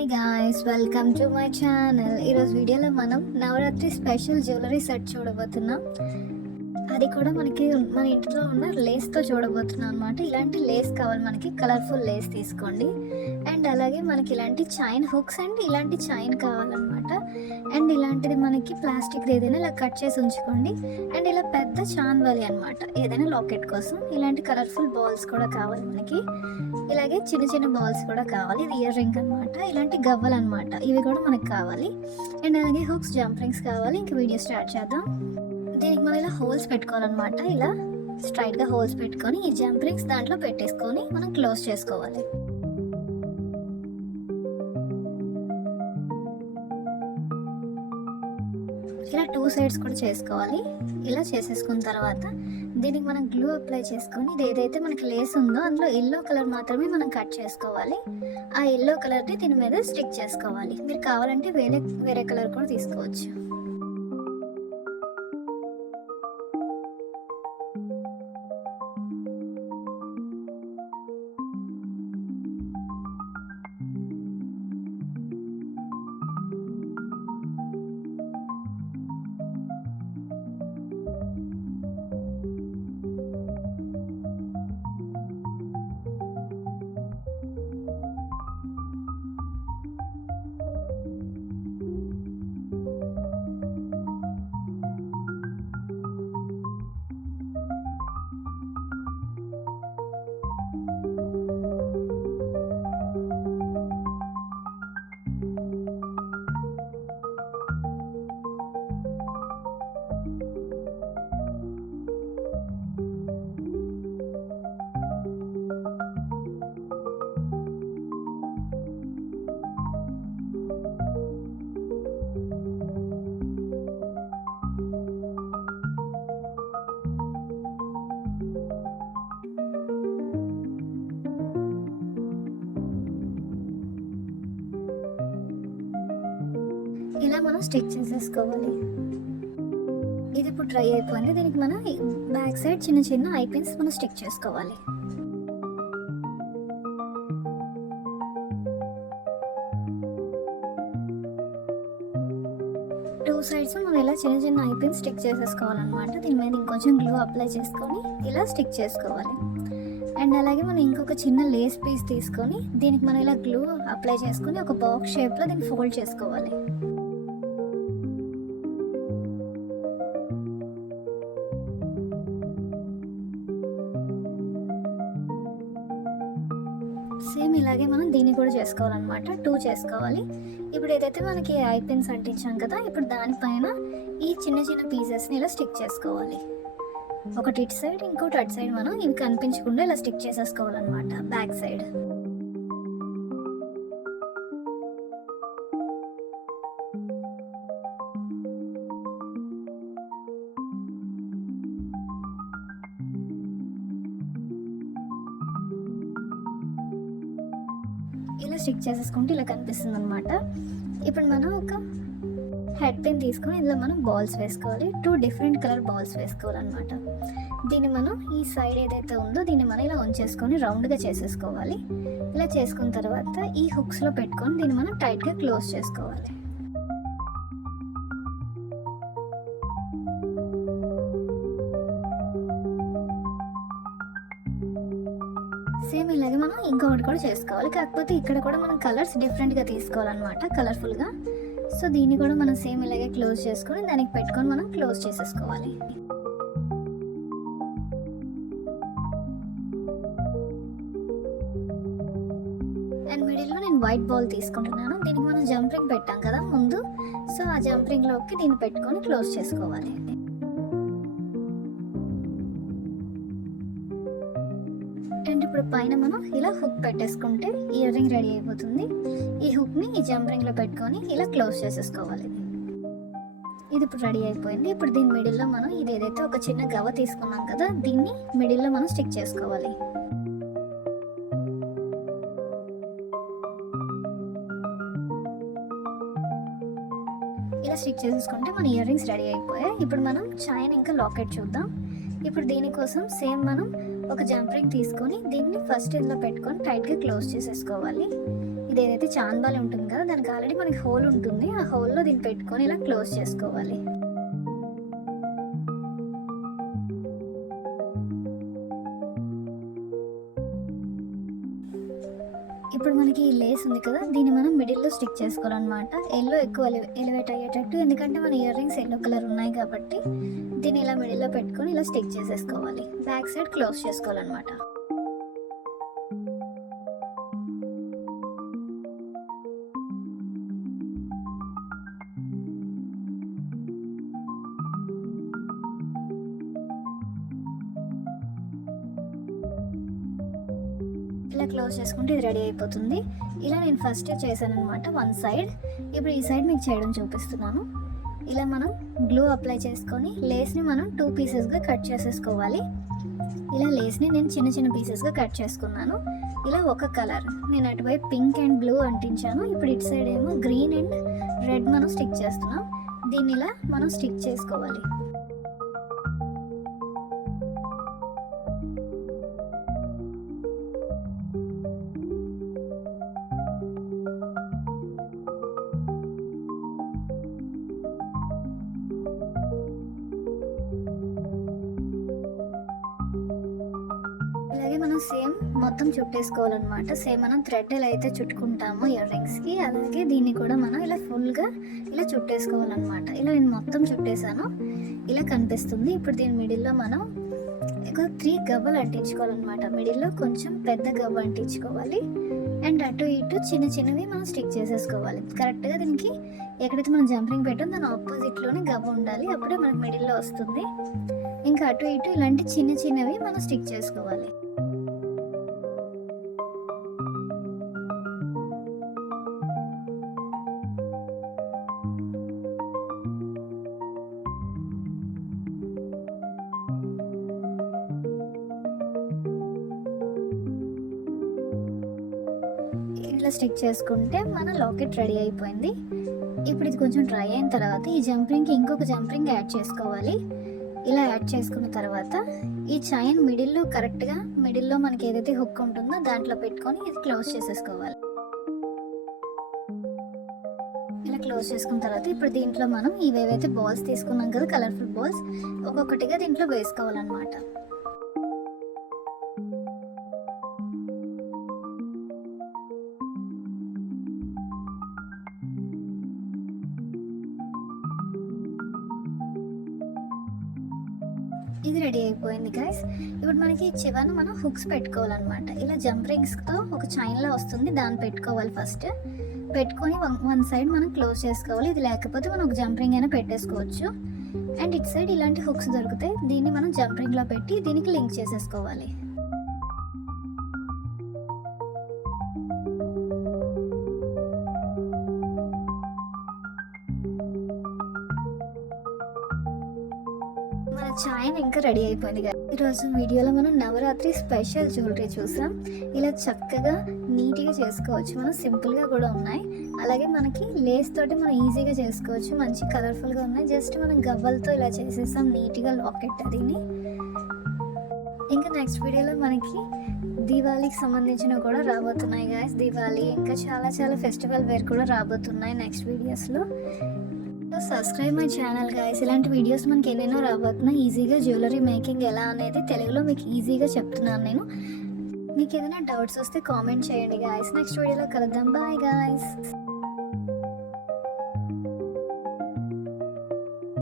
Hi guys, welcome to my channel. ఈరోజు వీడియోలో మనం నవరాత్రి స్పెషల్ జ్యువెలరీ సెట్ చూడబోతున్నాం. అది కూడా మనకి మన ఇంట్లో ఉన్న లేస్తో చూడబోతున్నాం అనమాట. ఇలాంటి లేస్ కావాలి మనకి, కలర్ఫుల్ లేస్ తీసుకోండి. అండ్ అలాగే మనకి ఇలాంటి చైన్ హుక్స్ అండ్ ఇలాంటి చైన్ కావాలన్నమాట. అండ్ ఇలాంటిది మనకి ప్లాస్టిక్ ఏదైనా ఇలా కట్ చేసి ఉంచుకోండి. అండ్ ఇలా పెద్ద చాన్వాలి అనమాట, ఏదైనా లాకెట్ కోసం. ఇలాంటి కలర్ఫుల్ బాల్స్ కూడా కావాలి మనకి. ఇలాగే చిన్న చిన్న బాల్స్ కూడా కావాలి. ఇది ఇయర్ రింగ్ అనమాట. ఇలాంటి గవ్వలు అనమాట, ఇవి కూడా మనకు కావాలి. అండ్ అలాగే హుక్స్, జంప్ రింగ్స్ కావాలి. ఇంక వీడియో స్టార్ట్ చేద్దాం. దీనికి మనం ఇలా హోల్స్ పెట్టుకోవాలన్నమాట. ఇలా స్ట్రైట్గా హోల్స్ పెట్టుకొని ఈ జంప్ రింగ్స్ దాంట్లో పెట్టేసుకొని మనం క్లోజ్ చేసుకోవాలి. ఇలా 2 సైడ్స్ కూడా చేసుకోవాలి. ఇలా చేసేసుకున్న తర్వాత దీనికి మనం గ్లూ అప్లై చేసుకొని ఇది ఏదైతే మనకి లేస్ ఉందో అందులో ఎల్లో కలర్ మాత్రమే మనం కట్ చేసుకోవాలి. ఆ ఎల్లో కలర్ని దీని మీద స్టిక్ చేసుకోవాలి. మీరు కావాలంటే వేరే కలర్ కూడా తీసుకోవచ్చు. ఇలా మనం స్టిక్ చేసేసుకోవాలి. ఇది ఇప్పుడు డ్రై అయిపోయింది. దీనికి మనం బ్యాక్ సైడ్ చిన్న చిన్న ఐ పిన్స్ మనం స్టిక్ చేసుకోవాలి. టూ సైడ్స్ మనం ఇలా చిన్న చిన్న ఐ పిన్స్ స్టిక్ చేసేసుకోవాలన్నమాట. దీని మీద ఇంకొంచెం గ్లూ అప్లై చేసుకొని ఇలా స్టిక్ చేసుకోవాలి. అండ్ అలాగే మనం ఇంకొక చిన్న లేస్ పీస్ తీసుకొని దీనికి మనం ఇలా గ్లూ అప్లై చేసుకొని ఒక బాక్స్ షేప్లో దీన్ని ఫోల్డ్ చేసుకోవాలి. సేమ్ ఇలాగే మనం దీన్ని కూడా చేసుకోవాలన్నమాట. 2 చేసుకోవాలి. ఇప్పుడు ఏదైతే మనకి ఐ పిన్స్ అంటించాం కదా, ఇప్పుడు దానిపైన ఈ చిన్న చిన్న పీసెస్ని ఇలా స్టిక్ చేసుకోవాలి. ఒకటి ఇటు సైడ్, ఇంకోటి అటు సైడ్. మనం ఇవి కనిపించకుండా ఇలా స్టిక్ చేసేసుకోవాలన్నమాట బ్యాక్ సైడ్. ఇలా స్టిక్ చేసేసుకుంటే ఇలా కనిపిస్తుంది అనమాట. ఇప్పుడు మనం ఒక హెడ్ పిన్ తీసుకొని ఇందులో మనం బాల్స్ వేసుకోవాలి. 2 డిఫరెంట్ కలర్ బాల్స్ వేసుకోవాలన్నమాట. దీన్ని మనం ఈ సైడ్ ఏదైతే ఉందో దీన్ని మనం ఇలా ఉంచేసుకొని రౌండ్గా చేసేసుకోవాలి. ఇలా చేసుకున్న తర్వాత ఈ హుక్స్లో పెట్టుకొని దీన్ని మనం టైట్గా క్లోజ్ చేసుకోవాలి. సేమ్ ఇలాగే మనం ఇంకొకటి కూడా చేసుకోవాలి. కాకపోతే ఇక్కడ కూడా మనం కలర్స్ డిఫరెంట్గా తీసుకోవాలన్నమాట, కలర్ఫుల్గా. సో దీన్ని కూడా మనం సేమ్ ఇలాగే క్లోజ్ చేసుకొని దానికి పెట్టుకొని మనం క్లోజ్ చేసేసుకోవాలి. అండ్ మిడిల్లో నేను వైట్ బాల్ తీసుకుంటున్నాను. దీనికి మనం జంప్ రింగ్ పెట్టాం కదా ముందు, సో ఆ జంప్ రింగ్లోకి దీన్ని పెట్టుకొని క్లోజ్ చేసుకోవాలి. అండ్ ఇప్పుడు పైన మనం ఇలా హుక్ పెట్టేసుకుంటే ఇయర్ రింగ్ రెడీ అయిపోతుంది. ఈ హుక్ని ఈ జంప్ రింగ్లో పెట్టుకొని ఇలా క్లోజ్ చేసేసుకోవాలి. ఇది ఇప్పుడు రెడీ అయిపోయింది. ఇప్పుడు దీని మిడిల్లో మనం ఇది ఏదైతే ఒక చిన్న గవ్వ తీసుకున్నాం కదా, దీన్ని మిడిల్లో మనం స్టిక్ చేసుకోవాలి. ఇలా స్టిక్ చేసేసుకుంటే మన ఇయర్ రింగ్స్ రెడీ అయిపోయాయి. ఇప్పుడు మనం చైన్ ఇంకా లాకెట్ చూద్దాం. ఇప్పుడు దీనికోసం సేమ్ మనం ఒక జంప్ రింగ్ తీసుకొని దీన్ని ఫస్ట్ ఇందులో పెట్టుకొని టైట్గా క్లోజ్ చేసేసుకోవాలి. ఇది ఏదైతే చాన్బాలి ఉంటుంది కదా, దానికి ఆల్రెడీ మనకి హోల్ ఉంటుంది. ఆ హోల్లో దీన్ని పెట్టుకొని ఇలా క్లోజ్ చేసుకోవాలి. ఇప్పుడు మనకి ఈ లేస్ ఉంది కదా, దీన్ని మనం మిడిల్లో స్టిక్ చేసుకోవాలన్నమాట. ఎల్లో ఎక్కువ ఎలివేట్ అయ్యేటట్టు, ఎందుకంటే మన ఇయర్ రింగ్స్ ఎల్లో కలర్ ఉన్నాయి కాబట్టి దీన్ని ఇలా మిడిల్లో పెట్టుకొని ఇలా స్టిక్ చేసేసుకోవాలి. బ్యాక్ సైడ్ క్లోజ్ చేసుకోవాలన్నమాట. ఇలా క్లోజ్ చేసుకుంటే ఇది రెడీ అయిపోతుంది. ఇలా నేను ఫస్ట్ చేశాను అనమాట వన్ సైడ్. ఇప్పుడు ఈ సైడ్ మీకు చేయడం చూపిస్తున్నాను. ఇలా మనం గ్లూ అప్లై చేసుకొని లేస్ని మనం 2 పీసెస్గా కట్ చేసేసుకోవాలి. ఇలా లేస్ని నేను చిన్న చిన్న పీసెస్గా కట్ చేసుకున్నాను. ఇలా ఒక కలర్ నేను అటువైపు పింక్ అండ్ బ్లూ అంటించాను. ఇప్పుడు ఇటు సైడ్ ఏమో గ్రీన్ అండ్ రెడ్ మనం స్టిక్ చేస్తున్నాం. దీన్ని ఇలా మనం స్టిక్ చేసుకోవాలి. అలాగే మనం సేమ్ మొత్తం చుట్టేసుకోవాలన్నమాట. సేమ్ మనం థ్రెడ్ ఎలా అయితే చుట్టుకుంటామో ఇయర్ రింగ్స్కి, అలాగే దీన్ని కూడా మనం ఇలా ఫుల్గా ఇలా చుట్టేసుకోవాలన్నమాట. ఇలా నేను మొత్తం చుట్టేసాను, ఇలా కనిపిస్తుంది. ఇప్పుడు దీని మిడిల్లో మనం ఒక 3 గవ్వలు అంటించుకోవాలన్నమాట. మిడిల్లో కొంచెం పెద్ద గవ్వ అంటించుకోవాలి అండ్ అటు ఇటు చిన్న చిన్నవి మనం స్టిక్ చేసేసుకోవాలి. కరెక్ట్గా దీనికి ఎక్కడైతే మనం జంపింగ్ పెట్టామో దాని ఆపోజిట్లోనే గవ్వ ఉండాలి, అప్పుడే మనకు మిడిల్లో వస్తుంది. ఇంకా అటు ఇటు ఇలాంటి చిన్న చిన్నవి మనం స్టిక్ చేసుకోవాలి. ఇట్లా స్టిక్ చేసుకుంటే మన లాకెట్ రెడీ అయిపోయింది. ఇప్పుడు ఇది కొంచెం డ్రై అయిన తర్వాత ఈ జంపింగ్కి ఇంకొక జంపింగ్ యాడ్ చేసుకోవాలి. ఇలా యాడ్ చేసుకున్న తర్వాత ఈ చైన్ మిడిల్లో కరెక్ట్గా మిడిల్లో మనకి ఏదైతే హుక్ ఉంటుందో దాంట్లో పెట్టుకొని ఇది క్లోజ్ చేసేసుకోవాలి. ఇలా క్లోజ్ చేసుకున్న తర్వాత ఇప్పుడు దీంట్లో మనం ఇవేవైతే బాల్స్ తీసుకున్నాం కదా, కలర్ఫుల్ బాల్స్, ఒక్కొక్కటిగా దీంట్లో వేసుకోవాలన్నమాట. ఇది రెడీ అయిపోయింది గైస్. ఇప్పుడు మనకి చివరన మనం హుక్స్ పెట్టుకోవాలన్నమాట. ఇలా జంప్ రింగ్స్తో ఒక చైన్లా వస్తుంది, దాన్ని పెట్టుకోవాలి. ఫస్ట్ పెట్టుకొని వన్ సైడ్ మనం క్లోజ్ చేసుకోవాలి. ఇది లేకపోతే మనం ఒక జంప్ రింగ్ అయినా పెట్టేసుకోవచ్చు. అండ్ ఇటు సైడ్ ఇలాంటి హుక్స్ దొరుకుతాయి, దీన్ని మనం జంప్ రింగ్లో పెట్టి దీనికి లింక్ చేసేసుకోవాలి. మన చైన్ ఇంకా రెడీ అయిపోయింది కదా. ఈరోజు వీడియోలో మనం నవరాత్రి స్పెషల్ జ్యువెలరీ చూసాం. ఇలా చక్కగా నీట్గా చేసుకోవచ్చు మనం, సింపుల్గా కూడా ఉన్నాయి. అలాగే మనకి లేస్ తోటి మనం ఈజీగా చేసుకోవచ్చు, మంచి కలర్ఫుల్గా ఉన్నాయి. జస్ట్ మనం గవ్వలతో ఇలా చేసేసాం నీట్గా లాకెట్ అదిని. ఇంకా నెక్స్ట్ వీడియోలో మనకి దీవాళీకి సంబంధించినవి కూడా రాబోతున్నాయి గాయస్. దీవాళీ ఇంకా చాలా చాలా ఫెస్టివల్ వేర్ కూడా రాబోతున్నాయి నెక్స్ట్ వీడియోస్లో. Subscribe my channel guys. ఇలాంటి వీడియోస్ మనకి ఎన్నెన్నో రాబోతున్నాయి. ఈజీగా జ్యువెలరీ మేకింగ్ ఎలా అనేది తెలుగులో మీకు ఈజీగా చెప్తున్నాను నేను. మీకు ఏదైనా డౌట్స్ వస్తే కామెంట్ చేయండి గాయస్. నెక్స్ట్ వీడియోలో కలుద్దాం. Bye guys.